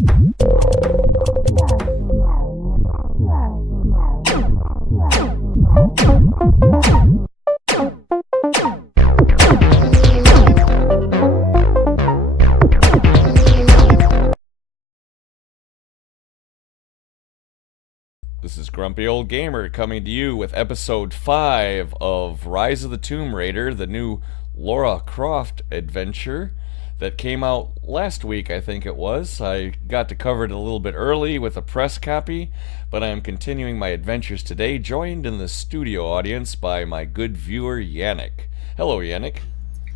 This is Grumpy Old Gamer coming to you with episode 5 of Rise of the Tomb Raider, the new Lara Croft adventure that came out last week, I think it was. I got to cover it a little bit early with a press copy, but I am continuing my adventures today, joined in the studio audience by my good viewer Yannick. Hello, Yannick.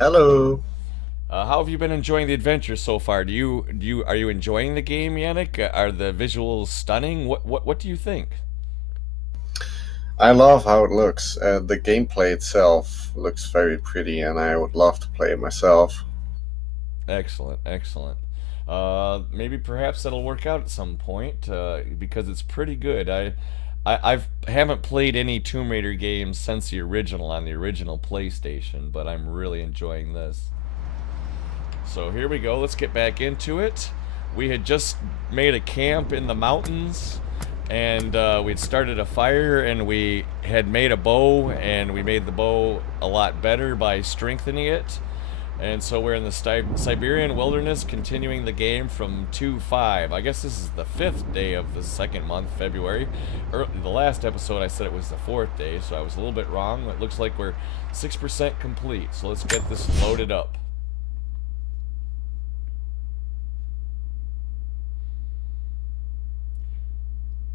Hello. How have you been enjoying the adventure so far? Are you enjoying the game, Yannick? Are the visuals stunning? What do you think? I love how it looks. The gameplay itself looks very pretty, and I would love to play it myself. Excellent, excellent. Maybe perhaps that'll work out at some point because it's pretty good. Haven't played any Tomb Raider games since the original on the original PlayStation, but I'm really enjoying this. So here we go. Let's get back into it. We had just made a camp in the mountains, and we'd started a fire, and we had made a bow, and we made the bow a lot better by strengthening it. And so we're in the Siberian wilderness, continuing the game from 2-5. I guess this is the 5th day of the second month, February. The last episode I said it was the 4th day, so I was a little bit wrong. It looks like we're 6% complete, so let's get this loaded up.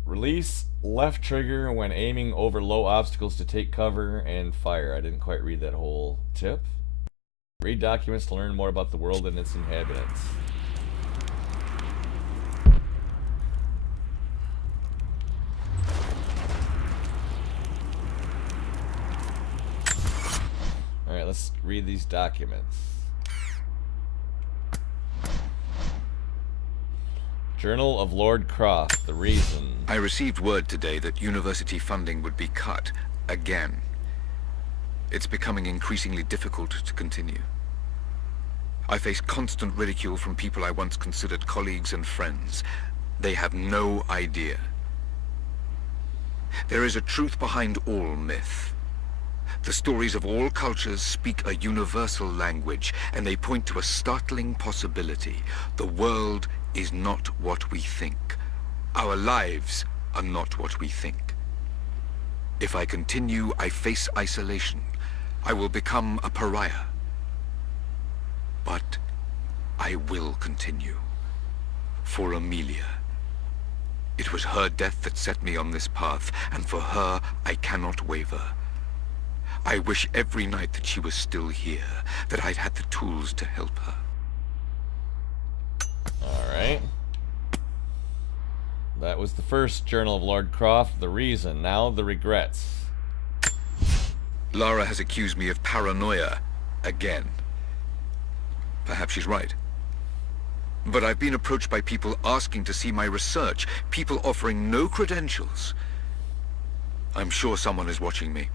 Release left trigger when aiming over low obstacles to take cover and fire. I didn't quite read that whole tip. Read documents to learn more about the world and its inhabitants. Alright, let's read these documents. Journal of Lord Croft, the reason. I received word today that university funding would be cut again. It's becoming increasingly difficult to continue. I face constant ridicule from people I once considered colleagues and friends. They have no idea. There is a truth behind all myth. The stories of all cultures speak a universal language, and they point to a startling possibility. The world is not what we think. Our lives are not what we think. If I continue, I face isolation. I will become a pariah. But I will continue. For Amelia. It was her death that set me on this path, and for her, I cannot waver. I wish every night that she was still here, that I'd had the tools to help her. Alright. That was the first Journal of Lord Croft, the reason. Now the regrets. Lara has accused me of paranoia again. Perhaps she's right. But I've been approached by people asking to see my research, people offering no credentials. I'm sure someone is watching me.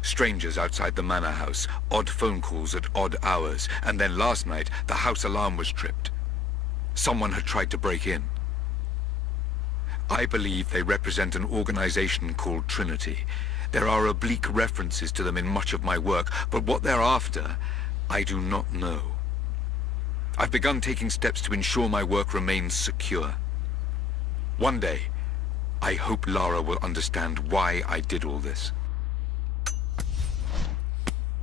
Strangers outside the manor house, odd phone calls at odd hours, and then last night, the house alarm was tripped. Someone had tried to break in. I believe they represent an organization called Trinity. There are oblique references to them in much of my work, but what they're after, I do not know. I've begun taking steps to ensure my work remains secure. One day, I hope Lara will understand why I did all this.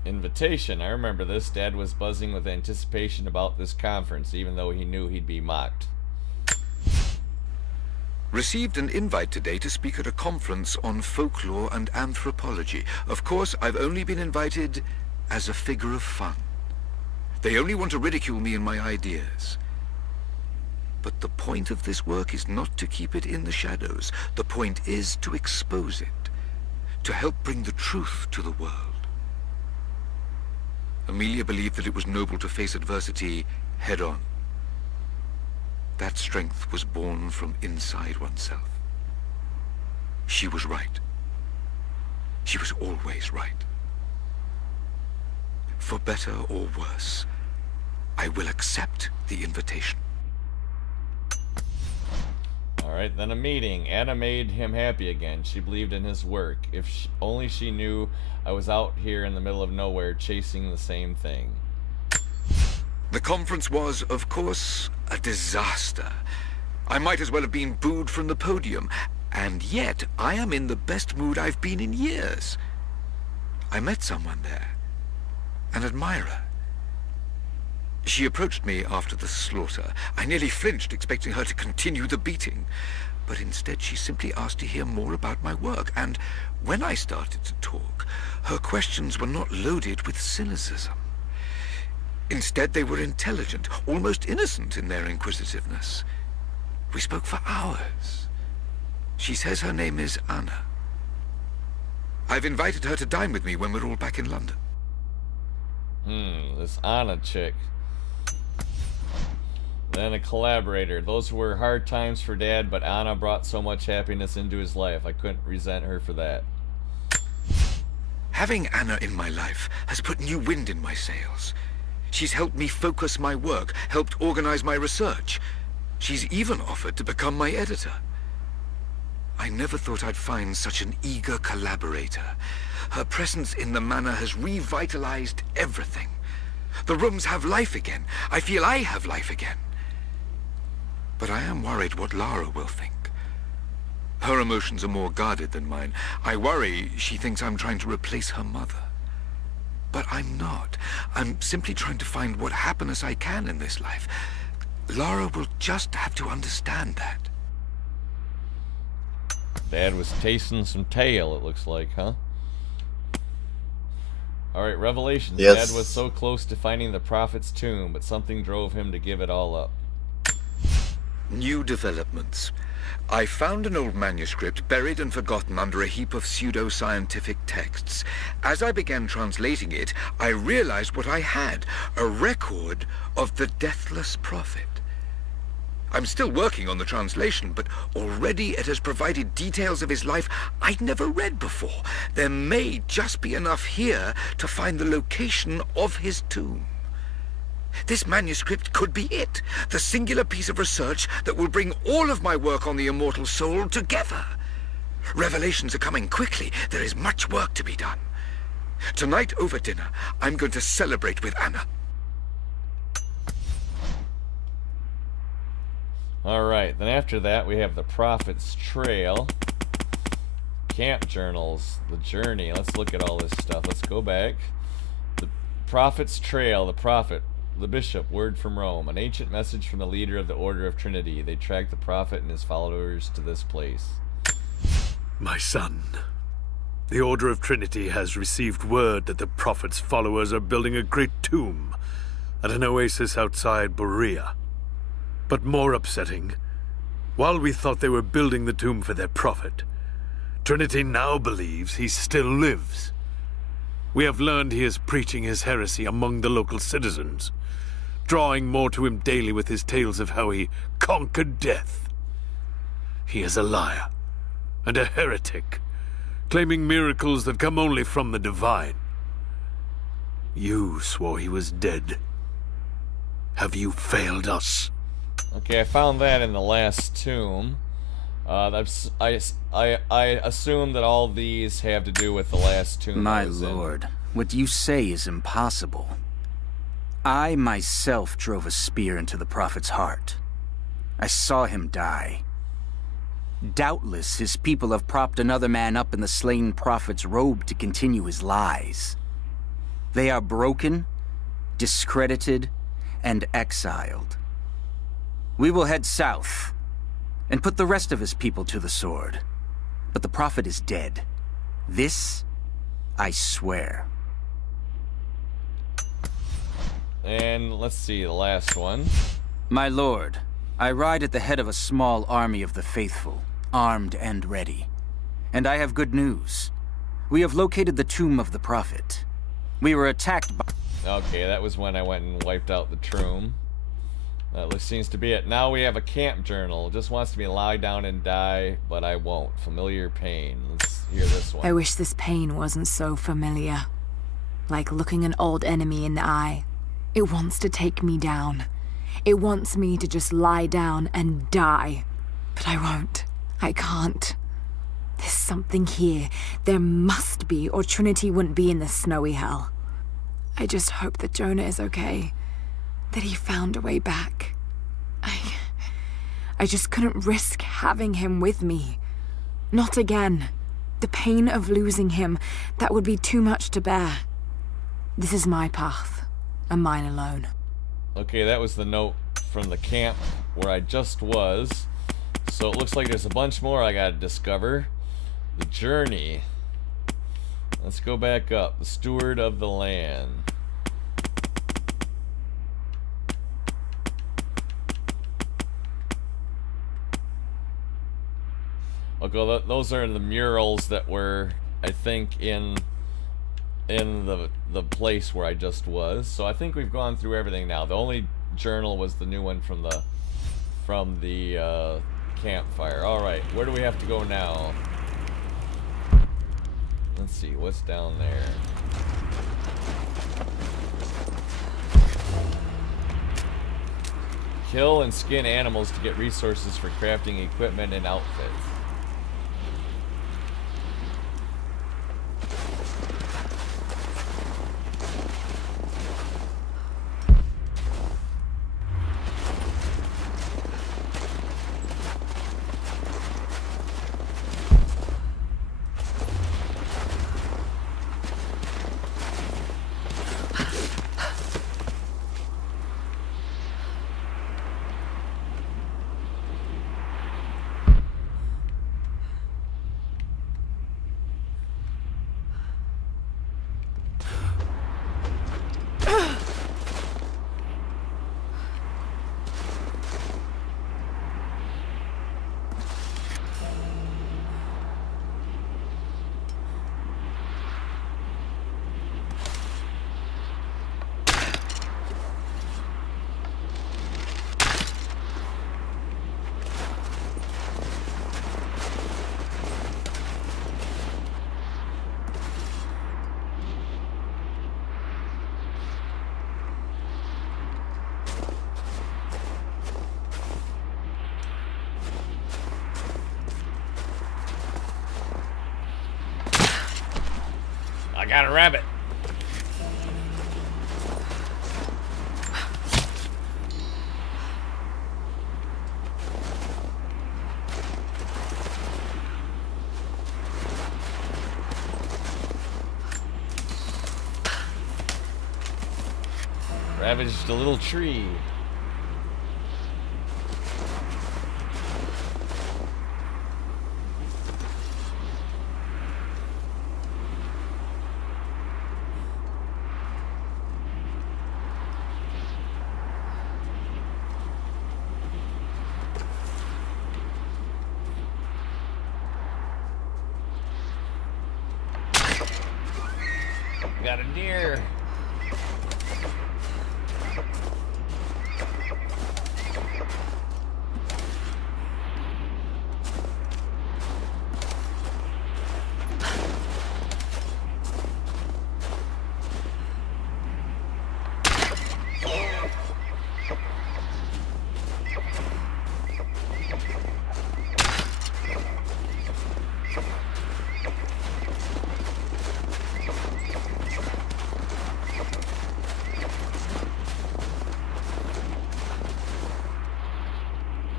Invitation. I remember this. Dad was buzzing with anticipation about this conference, even though he knew he'd be mocked. Received an invite today to speak at a conference on folklore and anthropology. Of course, I've only been invited as a figure of fun. They only want to ridicule me and my ideas. But the point of this work is not to keep it in the shadows. The point is to expose it, to help bring the truth to the world. Amelia believed that it was noble to face adversity head-on. That strength was born from inside oneself. She was right. She was always right. For better or worse, I will accept the invitation. Alright, then a meeting. Anna made him happy again. She believed in his work. If only she knew I was out here in the middle of nowhere chasing the same thing. The conference was, of course, a disaster. I might as well have been booed from the podium, and yet I am in the best mood I've been in years. I met someone there, an admirer. She approached me after the slaughter. I nearly flinched, expecting her to continue the beating. But instead she simply asked to hear more about my work, and when I started to talk, her questions were not loaded with cynicism. Instead, they were intelligent, almost innocent in their inquisitiveness. We spoke for hours. She says her name is Anna. I've invited her to dine with me when we're all back in London. This Anna chick. Then a collaborator. Those were hard times for Dad, but Anna brought so much happiness into his life. I couldn't resent her for that. Having Anna in my life has put new wind in my sails. She's helped me focus my work, helped organize my research. She's even offered to become my editor. I never thought I'd find such an eager collaborator. Her presence in the manor has revitalized everything. The rooms have life again. I feel I have life again. But I am worried what Lara will think. Her emotions are more guarded than mine. I worry she thinks I'm trying to replace her mother. But I'm not. I'm simply trying to find what happiness I can in this life. Lara will just have to understand that. Dad was tasting some tail, it looks like, huh? Alright, Revelations. Yes. Dad was so close to finding the Prophet's tomb, but something drove him to give it all up. New developments. I found an old manuscript buried and forgotten under a heap of pseudo-scientific texts. As I began translating it, I realized what I had, a record of the Deathless Prophet. I'm still working on the translation, but already it has provided details of his life I'd never read before. There may just be enough here to find the location of his tomb. This manuscript could be it, the singular piece of research that will bring all of my work on the immortal soul together. Revelations are coming quickly. There is much work to be done. Tonight over dinner, I'm going to celebrate with Anna. Alright, then after that we have the Prophet's Trail. Camp journals, the journey. Let's look at all this stuff. Let's go back. The Prophet's Trail, the Prophet, the Bishop, word from Rome. An ancient message from the leader of the Order of Trinity. They tracked the Prophet and his followers to this place. My son, the Order of Trinity has received word that the Prophet's followers are building a great tomb at an oasis outside Berea. But more upsetting, while we thought they were building the tomb for their Prophet, Trinity now believes he still lives. We have learned he is preaching his heresy among the local citizens, drawing more to him daily with his tales of how he conquered death. He is a liar and a heretic, claiming miracles that come only from the divine. You swore he was dead. Have you failed us? Okay, I found that in the last tomb. I assume that all these have to do with the last tomb. My lord, what you say is impossible. I myself drove a spear into the Prophet's heart. I saw him die. Doubtless his people have propped another man up in the slain Prophet's robe to continue his lies. They are broken, discredited, and exiled. We will head south and put the rest of his people to the sword. But the Prophet is dead. This, I swear. And let's see, the last one. My lord, I ride at the head of a small army of the faithful, armed and ready. And I have good news. We have located the tomb of the Prophet. We were attacked by... Okay, that was when I went and wiped out the tomb. That seems to be it. Now we have a camp journal. Just wants me to lie down and die, but I won't. Familiar pain. Let's hear this one. I wish this pain wasn't so familiar. Like looking an old enemy in the eye. It wants to take me down. It wants me to just lie down and die. But I won't. I can't. There's something here. There must be, or Trinity wouldn't be in this snowy hell. I just hope that Jonah is okay. That he found a way back. I just couldn't risk having him with me. Not again. The pain of losing him, that would be too much to bear. This is my path, and mine alone. Okay, that was the note from the camp where I just was. So it looks like there's a bunch more I gotta discover. The journey. Let's go back up. The steward of the land. Okay, those are the murals that were, I think, in the place where I just was. So I think we've gone through everything now. The only journal was the new one from the campfire. All right, where do we have to go now? Let's see, what's down there? Kill and skin animals to get resources for crafting equipment and outfits. I got a rabbit. Ravaged a little tree. Got a deer.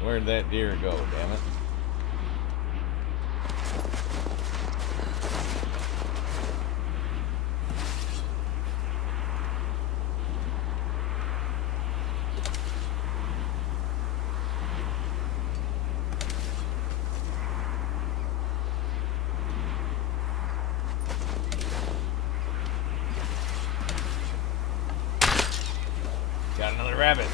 Where'd that deer go, damn it? Got another rabbit.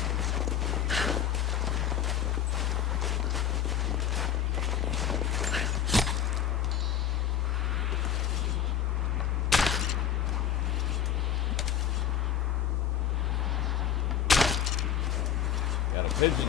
Got a pigeon.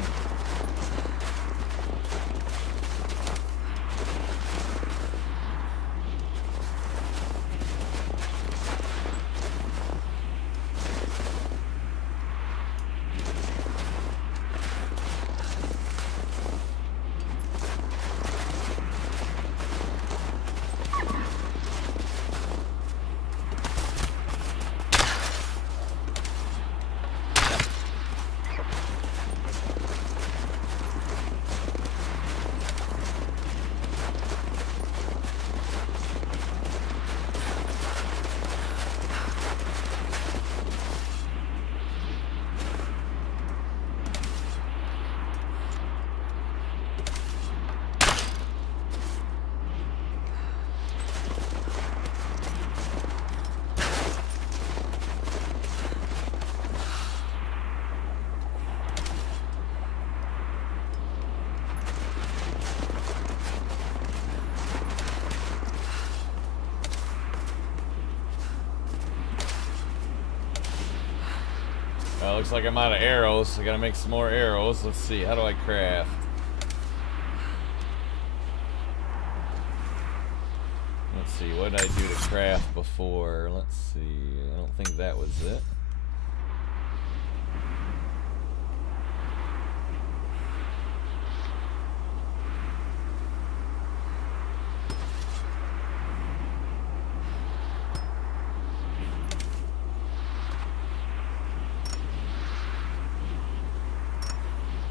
Well, looks like I'm out of arrows. I gotta make some more arrows. Let's see, how do I craft? Let's see, what did I do to craft before? Let's see, I don't think that was it.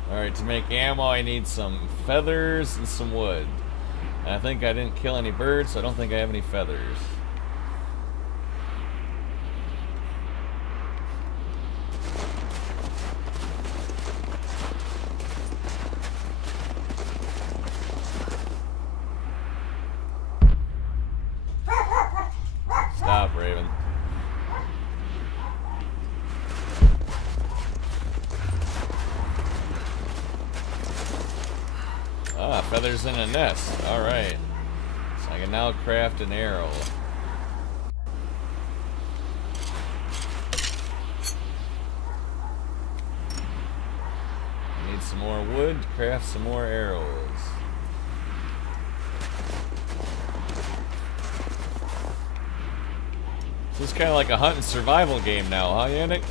Alright, to make ammo I need some feathers and some wood. And I think I didn't kill any birds, so I don't think I have any feathers. Stop, Raven. Ah, feathers in a nest. Alright. So I can now craft an arrow. I need some more wood to craft some more arrows. This is kind of like a hunt and survival game now, huh, Yannick?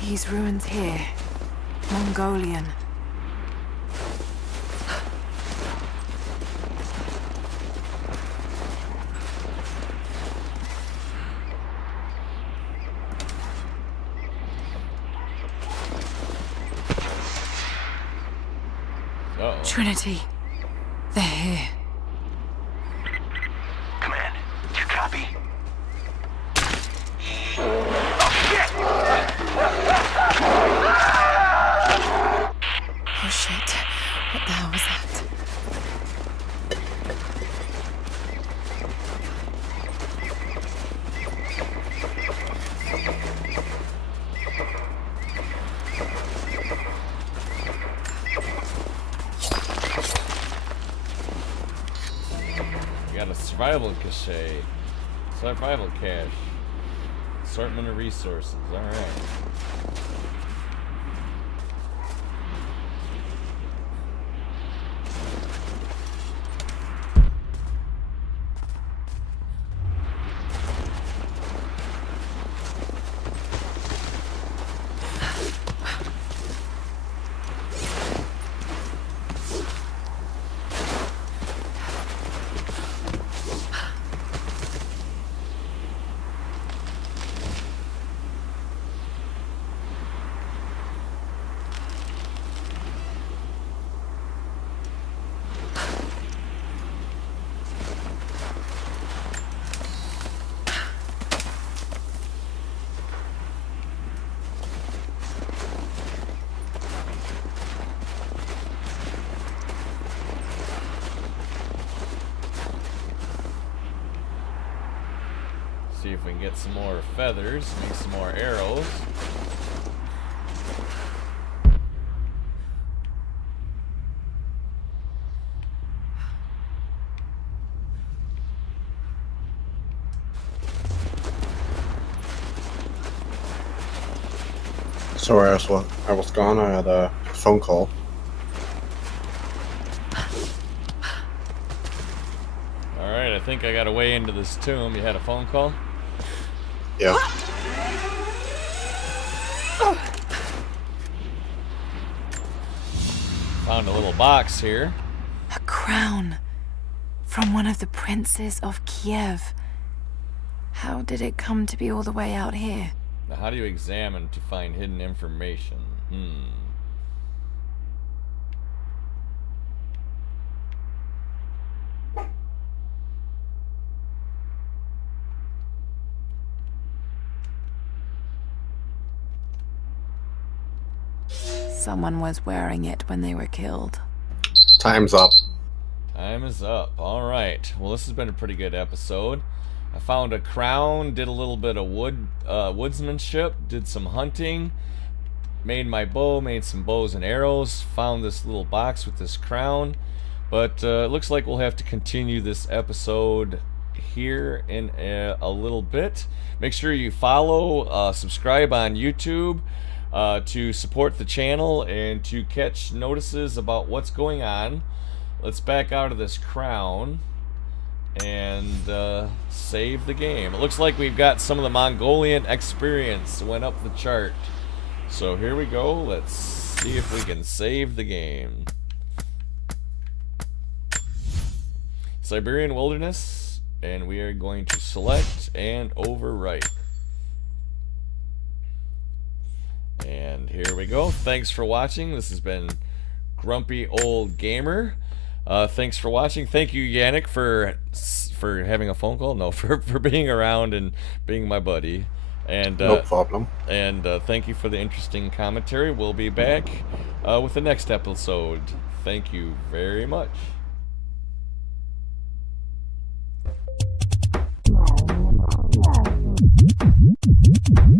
These ruins here, Mongolian. Uh-oh. Trinity, they're here. Command, do you copy? Oh shit, what the hell was that? We got a survival cache. Survival cache. Assortment of resources. Alright. See if we can get some more feathers, make some more arrows. Sorry, I was gone. I had a phone call. Alright, I think I got a way into this tomb. You had a phone call? Yeah. Found a little box here. A crown from one of the princes of Kiev. How did it come to be all the way out here? Now, how do you examine to find hidden information? Someone was wearing it when they were killed. Time's up. Time is up. All right. Well, this has been a pretty good episode. I found a crown, did a little bit of woodsmanship, did some hunting, made my bow, made some bows and arrows, found this little box with this crown. But it looks like we'll have to continue this episode here in a little bit. Make sure you follow, subscribe on YouTube to support the channel and to catch notices about what's going on. Let's back out of this crown and save the game. It looks like we've got some of the Mongolian experience went up the chart. So here we go. Let's see if we can save the game. Siberian Wilderness, and we are going to select and overwrite. And here we go. Thanks for watching. This has been Grumpy Old Gamer. Thanks for watching. Thank you, Yannick, for having a phone call. No, for being around and being my buddy. And No problem. And thank you for the interesting commentary. We'll be back with the next episode. Thank you very much.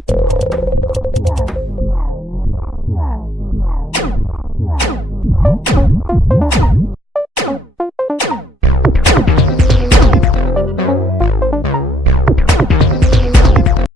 Yeah.